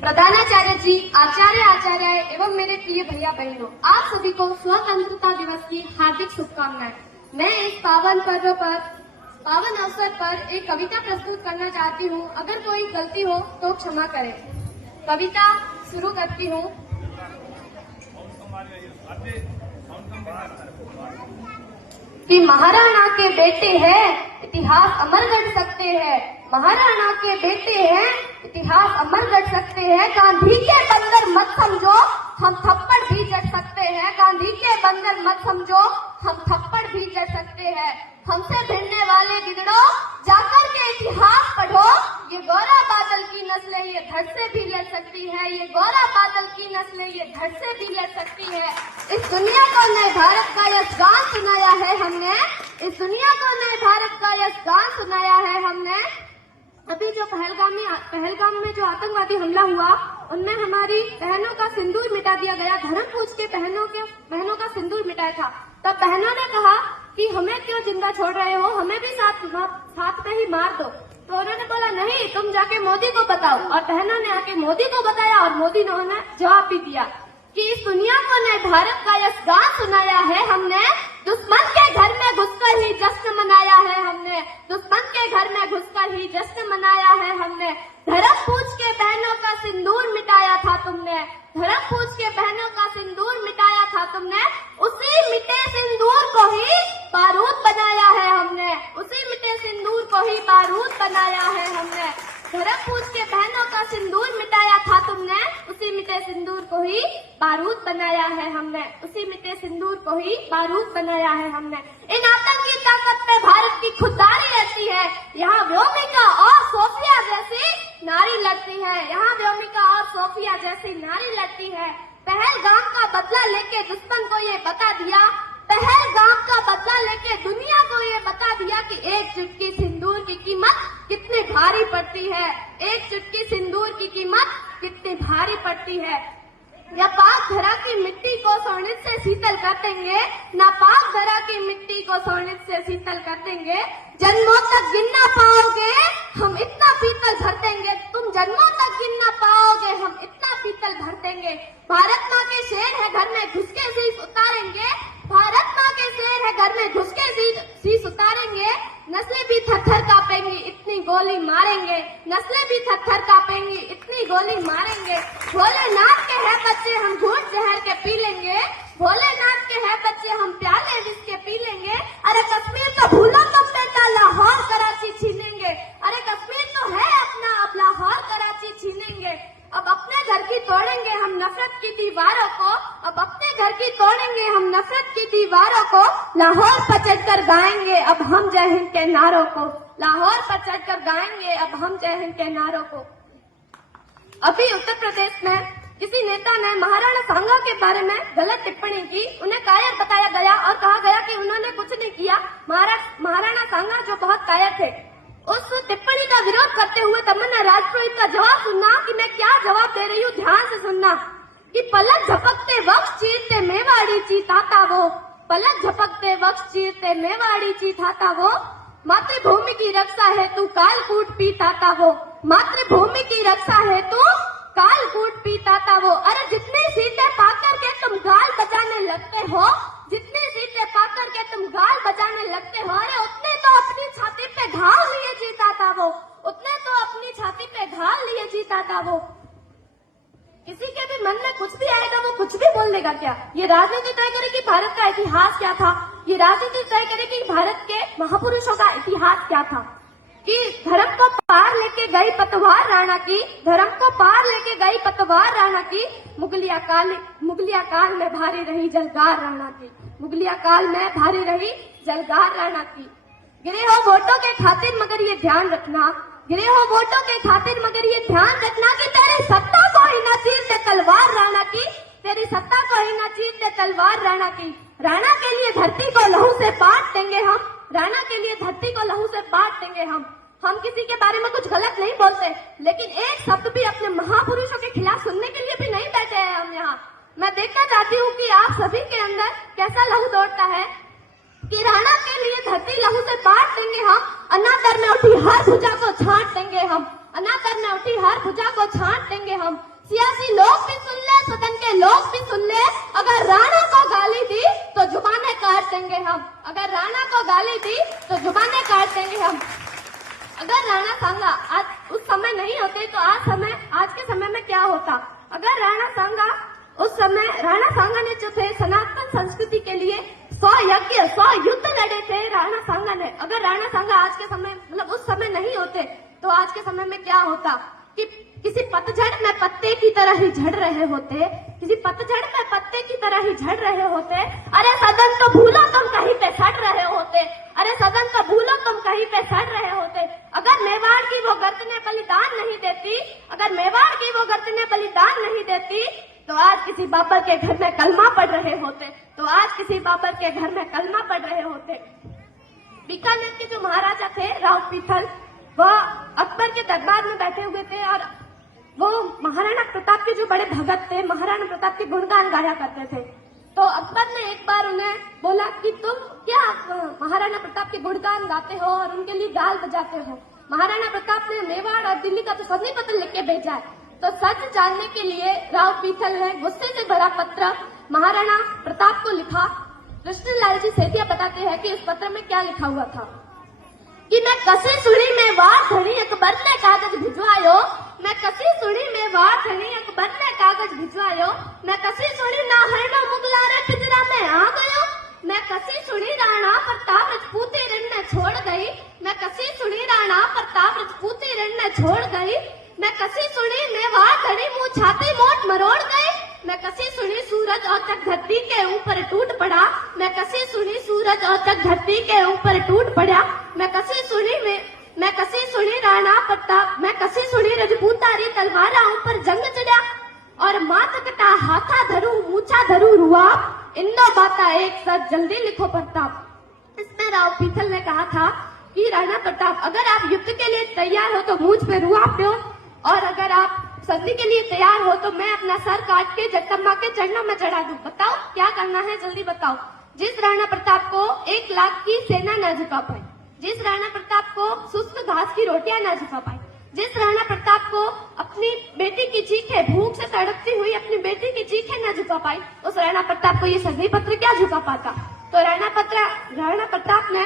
प्रधानाचार्य जी, आचार्य एवं मेरे प्रिय भैया बहनों, आप सभी को स्वतंत्रता दिवस की हार्दिक शुभकामनाएं। मैं इस पावन अवसर पर एक कविता प्रस्तुत करना चाहती हूँ। अगर कोई गलती हो तो क्षमा करें। कविता शुरू करती हूँ। कि महाराणा के बेटे हैं, इतिहास अमर कर सकते हैं। महाराणा के बेटे हैं, इतिहास अमर कर सकते हैं। गांधी के बंदर मत समझो, हम थप्पड़ भी जड़ सकते हैं। गांधी के बंदर मत समझो, हम थप्पड़ भी जड़ सकते हैं। हमसे भिड़ने वाले गिदड़ों, जाकर के इतिहास पढ़ो। ये गौरा बादल की नस्लें ये धड़ से भी लड़ सकती है। ये गौरा बादल की नस्लें ये धड़ से भी लड़ सकती है। इस दुनिया को नए भारत का यह गान सुनाया है हमने। इस दुनिया को नए भारत का यह गान सुनाया है हमने। अभी जो पहलगाम में जो आतंकवादी हमला हुआ, उनमें हमारी बहनों का सिंदूर मिटा दिया गया। धर्म पूछ के बहनों का सिंदूर मिटाया था। तब बहनों ने कहा कि हमें क्यों जिंदा छोड़ रहे हो, हमें भी साथ में ही मार दो। तो उन्होंने बोला नहीं, तुम जाके मोदी को बताओ। और बहनों ने आके मोदी को बताया और मोदी ने उन्हें जवाब भी दिया कि इस दुनिया को नए भारत का यह गान सुनाया है हमने। दुश्मन के घर में घुसकर ही जश्न मनाया है हमने। दुश्मन के घर में घुसकर ही जश्न मनाया है हमने। धर्म पूछ के बहनों का सिंदूर मिटाया था तुमने। धर्म पूछ के बहनों का सिंदूर मिटाया था तुमने। उसी मिटे सिंदूर को ही बारूद बनाया है हमने। उसी मिटे सिंदूर को ही बारूद बनाया है हमने। धर्म पूछ के बहनों का सिंदूर मिटाया था तुमने। उसी मिटे सिंदूर को ही बारूद बनाया है हमने। उसी मिटे सिंदूर को ही बारूद बनाया है हमने। इन आतंकी ताकत पे भारत की खुददारी रहती है। यहाँ व्योमिका और सोफिया जैसी नारी लड़ती है। यहाँ व्योमिका और सोफिया जैसी नारी लड़ती है। पहलगाम का बदला लेके दुश्मन को ये बता दिया। पहलगाम का बदला लेके दुनिया को ये बता दिया कि एक चुटकी सिंदूर की कीमत कितनी भारी पड़ती है। एक चुटकी सिंदूर की कीमत कितनी भारी पड़ती है। या पाक धरा की मिट्टी को सोनित से शीतल कर देंगे, ना पाक धरा की मिट्टी को सोनित से शीतल कर देंगे। जन्मों तक गिन ना पाओगे, हम इतना पीतल भर देंगे। तुम जन्मों तक गिन ना पाओगे, हम इतना पीतल भर देंगे। भारत माँ के शेर है, घर में घुस के शीश उतारेंगे। भारत माँ के शेर है, घर में घुस के शीश उतारेंगे। नस्लें भी थर-थर कांपेंगी, इतनी गोली मारेंगे। नस्लें भी थर-थर कांपेंगी, इतनी गोली मारेंगे। भोलेनाथ के है बच्चे, हम घूंट जहर के पी लेंगे। भोलेनाथ के है बच्चे, हम प्याले विष के पी लेंगे। अरे कश्मीर तो भूलो तुम बेटा, लाहौर कराची छीनेंगे। अरे कश्मीर तो है अपना, अब लाहौर कराची छीनेंगे। अब अपने घर की तोड़ेंगे हम नफरत की दीवारों को। अब अपने घर की तोड़ेंगे हम नफरत की दीवारों को। लाहौर पर चढ़कर गाएंगे अब हम जय हिंद के नारों को। लाहौर पर चढ़कर गाएंगे अब हम जय हिंद के नारों को। अभी उत्तर प्रदेश में किसी नेता ने महाराणा सांगा के बारे में गलत टिप्पणी की। उन्हें कायर बताया गया और कहा गया कि उन्होंने कुछ नहीं किया। महाराणा सांगा जो बहुत कायर थे, उस टिप्पणी का विरोध करते हुए तमन्ना राजपुरोहित का जवाब सुनना कि मैं क्या जवाब दे रही हूँ, ध्यान से सुनना। कि पलक झपकते वक्त चीरते मेवाड़ी चीताता वो। पलक झपकते वक्त चीरते मेवाड़ी चीताता वो। मातृभूमि की रक्षा हेतु कालकूट पीताता वो। मातृभूमि की रक्षा हेतु कालकूट पीताता वो। अरे जितनी सीटें पाकर के तुम गाल बजाने लगते हो, जितनी सीटें पाकर के तुम गाल बजाने लगते हो, अरे उतने तो अपनी छाती पे घाव लिए जीता था वो। उतने तो अपनी छाती पे घाव लिए जीता था वो। किसी के भी मन में कुछ भी आएगा, वो कुछ भी बोल देगा क्या? ये राजनीति तय करेगी भारत का इतिहास क्या था। ये राजनीति तय करेगी भारत के महापुरुषों का इतिहास क्या था। कि धर्म को पार लेके गई पतवार राणा की। धर्म को पार लेके गई पतवार राणा की। मुगलिया काल में भारी रही जलगार राणा की। मुगलिया काल में भारी रही जलगार राणा की। गिरे हो वोटों के खातिर मगर ये ध्यान रखना। गिरे हो वोटों के खातिर मगर ये ध्यान रखना कि तेरी सत्ता को ही न चीरते तलवार राणा की। तेरी सत्ता को ही न चीरते तलवार राणा की। राणा के लिए धरती को लहू से बांट देंगे हम। राणा के लिए धरती को लहू से बांट देंगे हम। हम किसी के बारे में कुछ गलत नहीं बोलते, लेकिन एक शब्द भी अपने महापुरुषों के खिलाफ सुनने के लिए भी नहीं बैठे हैं हम यहाँ। मैं देखना चाहती हूँ कि आप सभी के अंदर कैसा लहू दौड़ता है। कि राणा के लिए धरती लहू से बांट देंगे हम। अनादर में उठी हर भुजा को छांट देंगे हम। अनादर में उठी हर भुजा को छांट देंगे हम। सियासी लोग भी सुन ले, सदन के लोग भी सुन ले, अगर राणा को गाली दी तो जुबानें काट देंगे हम। अगर राणा को गाली दी तो जुबानें काट देंगे हम। अगर राणा सांगा आज उस समय नहीं होते तो आज के समय में क्या होता? अगर राणा सांगा उस समय, राणा सांगा ने जो थे सनातन संस्कृति के लिए 100 यज्ञ 100 युद्ध लड़े थे राणा सांगा ने। अगर राणा सांगा आज के समय मतलब उस समय नहीं होते तो आज के समय में क्या होता? कि किसी पतझड़ में पत्ते की तरह ही झड़ रहे होते, किसी पतझड़ में पत्ते की तरह ही झड़ रहे होते। अरे सदन तो भूलो, तुम कहीं पे सड़ रहे होते। अरे सदन तो भूलो, तुम कहीं पे सड़ रहे होते। अगर मेवाड़ की वो गर्दनें बलिदान नहीं देती, अगर मेवाड़ की वो गर्दनें बलिदान नहीं देती तो आज किसी बाबर के घर में कलमा पढ़ रहे होते, तो आज किसी बाबर के घर में कलमा पढ़ रहे होते। बीकानेर के जो महाराजा थे राव पीथल, वह अकबर के दरबार में बैठे हुए थे और वो महाराणा प्रताप के जो बड़े भगत थे, महाराणा प्रताप के गुणगान गाया करते थे। तो अकबर ने एक बार उन्हें बोला कि तुम क्या महाराणा प्रताप के गुणगान गाते हो और उनके लिए गाल बजाते हो? महाराणा प्रताप ने मेवाड़ और दिल्ली का तो सन्नी पत्र लिख के भेजा है। तो सच जानने के लिए राव पीथल ने गुस्से से भरा पत्र महाराणा प्रताप को लिखा। कृष्णलाल जी सेठिया बताते हैं कि उस पत्र में क्या लिखा हुआ था कि मैं कसी सुनी में वार धनी अकबर ने कागज भिजवायो, मैं कसी सुनी में वार धनी अकबर ने कागज भिजवायो, मैं कसी सुनी ना है ना मुगला रे पिंजरा में आ गयो, मैं कसी सुनी राणा प्रताप राजपूती रण में छोड़ गई, मैं कसी सुनी राणा प्रताप राजपूती रण में छोड़ गई, मैं कसी सुनी मेवाड़ धनी मुंह छाती मोट मरोड़ गई, मैं कसी सुनी सूरज और तक धरती के ऊपर टूट पड़ा, मैं कसी सुनी सूरज और तक धरती के ऊपर टूट पड़ा, मैं कसी सुनी राणा प्रताप, मैं कसी सुनी रजपूतारी तलवारा ऊपर जंग चढ़ा और माथ कटा हाथा धरू मूछा धरू रुआ, इन्नो बाता एक साथ जल्दी लिखो प्रताप। इसमें राव पीथल ने कहा था कि राणा प्रताप अगर आप युद्ध के लिए तैयार हो तो मुझ पे रुआ दो, और अगर आप संधि के लिए तैयार हो तो मैं अपना सर काट के जगदम्बा के चरणों में चढ़ा दूं। बताओ क्या करना है, जल्दी बताओ। जिस राणा प्रताप को 1 लाख की सेना न झुका पाई, जिस राणा प्रताप को शुष्क घास की रोटियां न झुका पाई, जिस राणा प्रताप को अपनी बेटी की चीखें, भूख से तड़पती हुई अपनी बेटी की चीखें न झुका पाई, उस राणा प्रताप को ये संधि पत्र क्या झुका पाता? तो राणा प्रताप ने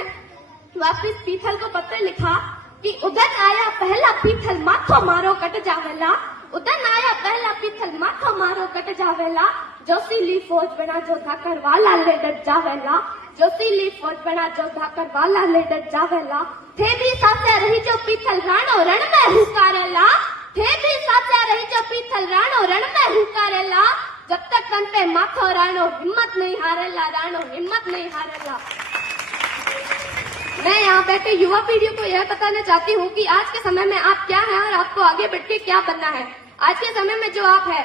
वापिस पीथल को पत्र लिखा कि उदन आया पहला पीथल माथो मारो कट जावेला, उदन आया पहला पीथल माथो मारो कट जावेला, जोशीली फौज बना जो धाकर वाला ले डट जावेला, जोशीली फौज बना जो धाकर वाला ले डट जावेला, थे भी साचा रही जो पीथल राणो रण में हुकारेला, थे भी साचा रही जो पीथल राणो रण में हुकारेला, जब तक तन पे माथो राणो हिम्मत नहीं हारेला, राणो हिम्मत नहीं हारेला। मैं यहाँ बैठे युवा पीढ़ी को यह बताना चाहती हूँ कि आज के समय में आप क्या हैं और आपको आगे बढ़ के क्या बनना है। आज के समय में जो आप है,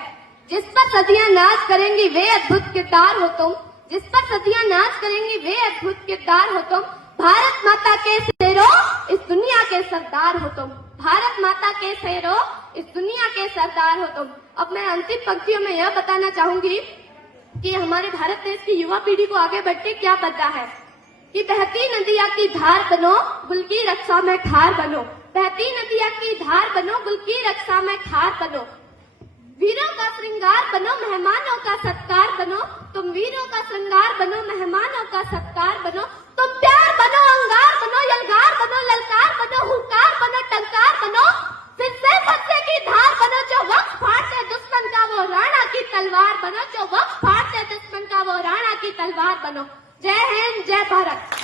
जिस पर सदियां नाच करेंगी वे अद्भुत किरदार हो तुम, जिस पर सदियां नाच करेंगी वे अद्भुत किरदार हो तुम, भारत माता के शेरों इस दुनिया के सरदार हो तुम, भारत माता के शेरों इस दुनिया के सरदार हो तुम। अब मैं अंतिम पंक्तियों में यह बताना चाहूंगी कि हमारे भारत देश की युवा पीढ़ी को आगे बढ़ के क्या बनना है कि बहती नदिया की धार बनो, गुल की रक्षा में खार बनो, बहती नदिया की धार बनो, गुल की रक्षा में खार बनो, वीरों का श्रृंगार बनो, मेहमानों का सत्कार बनो, तुम वीरों का श्रृंगार बनो, मेहमानों का सत्कार बनो, तुम प्यार बनो, अंगार बनो, यलगार बनो, ललकार बनो, हुंकार बनो, टंकार बनो, फिर से फत्ते की धार बनो, जो वक्त फाड़ते दुश्मन का वो राणा की तलवार बनो, जो वक्त फाड़ते दुश्मन का वो राणा की तलवार बनो। जय हिंद, जय भारत।